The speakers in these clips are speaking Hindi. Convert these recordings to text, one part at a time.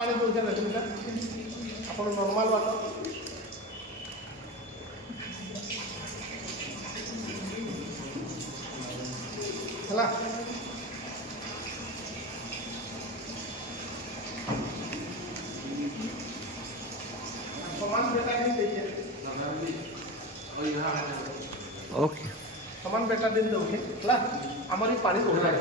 पानी दौचे देखा आप नॉर्मल वाटर है समान बेटाडीन देखिए ओके समान बेटाडीन दौचे है आमर पानी दौला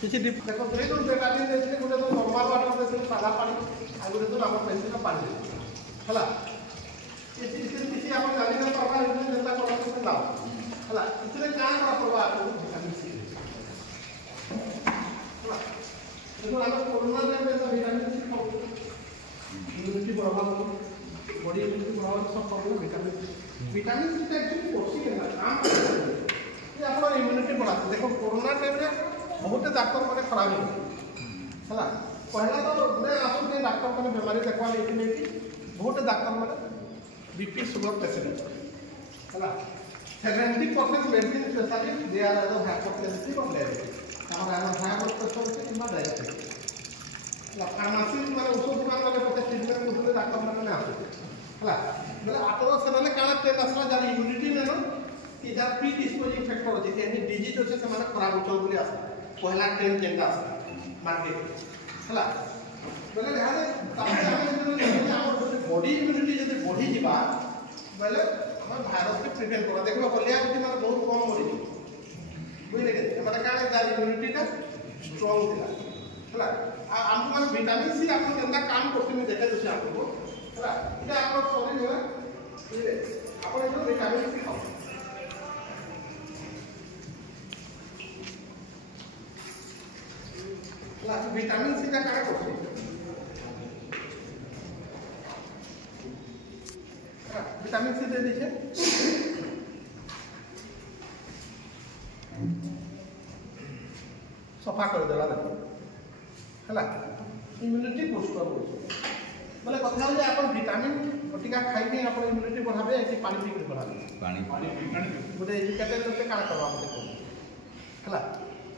किसी देखो दुई बेटाडीन देते गोटे तो नॉर्मल वाटर देते सादा पानी आ गोटे तो आम मेसिन पानी है किसी आप जानी प्रकार जेनता करते लाभ है इसलिए क्या पड़वा आपको विटामिन सी देखो आम कोरोना टाइम विटामिन सी खाऊ इम्यूनिटी बढ़ावा बॉडी इम्यूनिटी बढ़ावा सब खाऊ विटामिन सी एक्चुअली पौष्टिक है काम ये आप इम्यूनिटी बढ़ाते देखो कोरोना टाइम बहुत डाक्तर मैंने खराब है पहला तो मैं आसुचे डाक्तर मैंने बेमारी देखा ये बहुत डाक्तर मैंने बीपी सुगर पेसेंट है 70% medicine specialist they are either hypertensive और डायबिटिक हाई ब्लड प्रेशर कि डायबिटिक फार्मासी मैंने औषध दुकान वाले पते ट्रिटमेंट करते डाक्तर मैंने आसुचे है बोले आप क्या ट्रेन आसला जार इम्यूनिटी नेन कि जार प्री डिस्पोजिंग फैक्टर अच्छे एनी डिजीज अच्छे से खराब होचन आस पहला ट्रेन केनटा आस मार्केट है बोले बॉडी इम्यूनिटी जब बढ़ी जा बोले हम भाइरस के प्रिभेंट कर देख हलिया मैंने बहुत कम मरी बुझे मैंने क्या इम्यूनिटी स्ट्रंग थी आमको मैंने विटामिन सी आप काम करते देखे दूसरे आपको है ये आप शरीर है बुझे आप विटामिन सी खाओ विटामिन सी का क्या करते विटामिन सी दे दीजिए सफा कर देला देखो है इम्यूनिटी बूस्ट कर बोले कथा हो आप विटामिन टीका खाई आप इम्यूनिटी बढ़ावे कि पानी पी बढ़ावे गोटे एजुकेटेड लोग क्या करवा है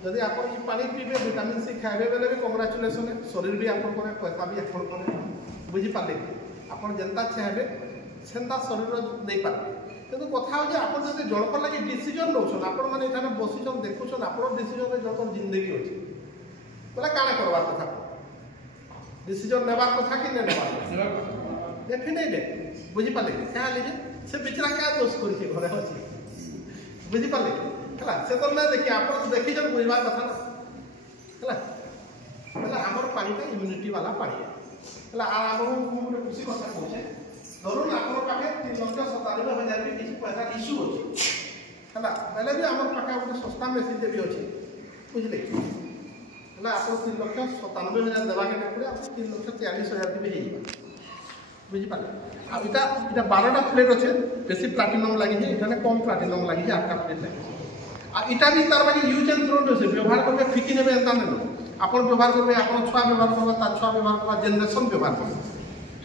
जदि आप पानी पीबे विटामिन सी खाइबे बेले भी कंग्राचुलेसन शरीर भी आप पैसा भी आप बुझीपारे आप जेनता चाहे सेन्ता शरीर नहीं पारे किंतु कथा हो आप जनक लगे डिसीजन नौन आप मैंने बसीचन देखुन आप डिसीजन में जनक जिंदगी अच्छे बोले क्या करवा कथा डिसीजन नेबार कथा कि नहीं डेफिनेट बुझीपारे क्या लीजिए से बेचारा क्या दोष कर घरे अच्छे बुझीपारे है से तो ना देखिए आप देखी बुझार कथा ना आमर पानीटा इम्यूनिटी वाला पानी है आम गोटे खुशी कथा कहे धरुन आप पाखे 3,97,000 भी किसी पैसा इश्यू अच्छे है बेले भी आम पाखे गोटे सस्ता मेसीन भी अच्छे बुझे है आप 3,97,000 देवा के पड़े आप 3,43,000 भी हो बुझीपारे आटा 12टा प्लेट अच्छे बेसी प्लाटिनम लगी इठाने कम प्लाटिनम लगी 8टा प्लेट लगी इटा भी तार माने यूज एंड थ्रो से व्यवहार करबे फिकी नेबे एंता न आपण व्यवहार करबे आपण छुआ व्यवहार करबा ता छुआ व्यवहार करबा जनरेशन व्यवहार करबे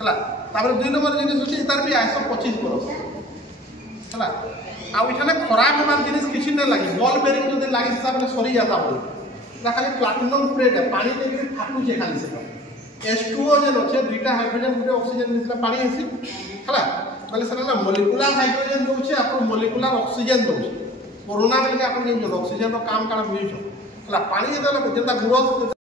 हला तापर 2 नंबर जिनिस होची तार भी 125 बरस हला आ इठाने खराब होबार जिनिस किछि न लागी बॉल बेरिंग जदि लागी हिसाब से सरी जाता हो ना खाली प्लाटिनम प्लेट है पानी देके फाटू जे खाली से H2O जे नछे दुईटा हाइड्रोजन गुटे ऑक्सीजन मिसला पानी हेसी हला माने सना मॉलिक्यूलर हाइड्रोजन दोछे आपण मॉलिक्यूलर ऑक्सीजन दोछे कोरोना बेले आप ऑक्सीजन काम काण बुझुछ है पानी जो जेनता ग्रोथ